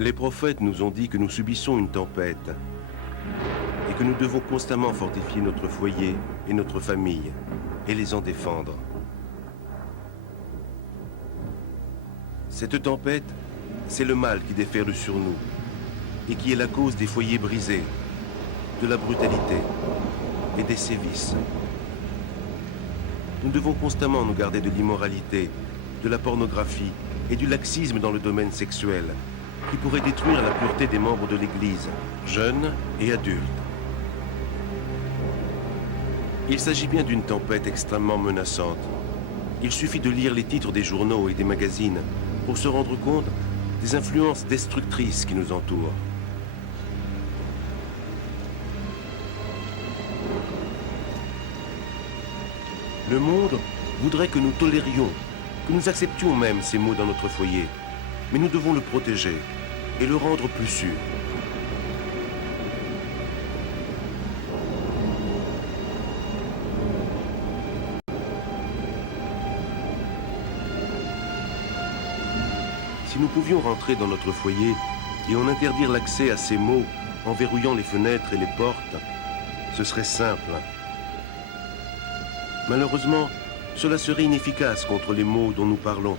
Les prophètes nous ont dit que nous subissons une tempête et que nous devons constamment fortifier notre foyer et notre famille et les en défendre. Cette tempête, c'est le mal qui déferle sur nous et qui est la cause des foyers brisés, de la brutalité et des sévices. Nous devons constamment nous garder de l'immoralité, de la pornographie et du laxisme dans le domaine sexuel, qui pourrait détruire la pureté des membres de l'Église, jeunes et adultes. Il s'agit bien d'une tempête extrêmement menaçante. Il suffit de lire les titres des journaux et des magazines pour se rendre compte des influences destructrices qui nous entourent. Le monde voudrait que nous tolérions, que nous acceptions même ces mots dans notre foyer, mais nous devons le protéger et le rendre plus sûr. Si nous pouvions rentrer dans notre foyer et en interdire l'accès à ces mots en verrouillant les fenêtres et les portes, ce serait simple. Malheureusement, cela serait inefficace contre les maux dont nous parlons.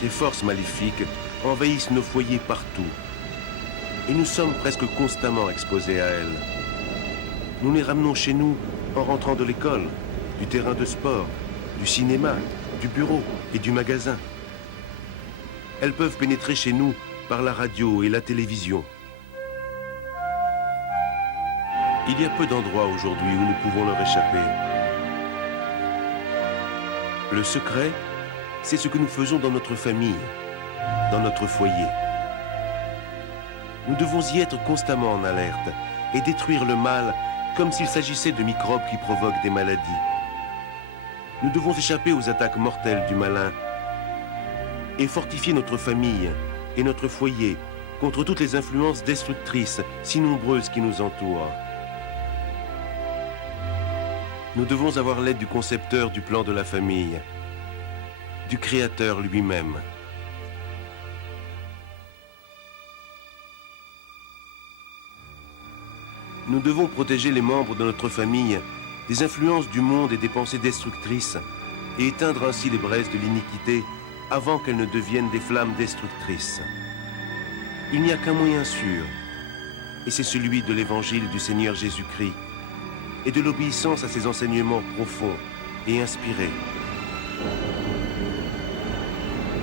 Ces forces maléfiques envahissent nos foyers partout. Et nous sommes presque constamment exposés à elles. Nous les ramenons chez nous en rentrant de l'école, du terrain de sport, du cinéma, du bureau et du magasin. Elles peuvent pénétrer chez nous par la radio et la télévision. Il y a peu d'endroits aujourd'hui où nous pouvons leur échapper. Le secret, c'est ce que nous faisons dans notre famille, dans notre foyer. Nous devons y être constamment en alerte et détruire le mal comme s'il s'agissait de microbes qui provoquent des maladies. Nous devons échapper aux attaques mortelles du malin et fortifier notre famille et notre foyer contre toutes les influences destructrices si nombreuses qui nous entourent. Nous devons avoir l'aide du concepteur du plan de la famille, du Créateur lui-même. Nous devons protéger les membres de notre famille des influences du monde et des pensées destructrices et éteindre ainsi les braises de l'iniquité avant qu'elles ne deviennent des flammes destructrices. Il n'y a qu'un moyen sûr, et c'est celui de l'évangile du Seigneur Jésus-Christ et de l'obéissance à ses enseignements profonds et inspirés.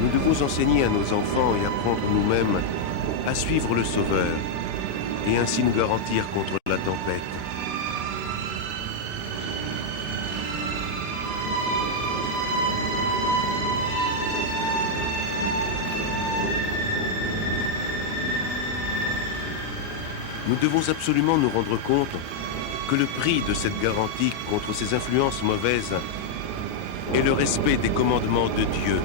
Nous devons enseigner à nos enfants et apprendre nous-mêmes à suivre le Sauveur et ainsi nous garantir contre la tempête. Nous devons absolument nous rendre compte que le prix de cette garantie contre ces influences mauvaises est le respect des commandements de Dieu.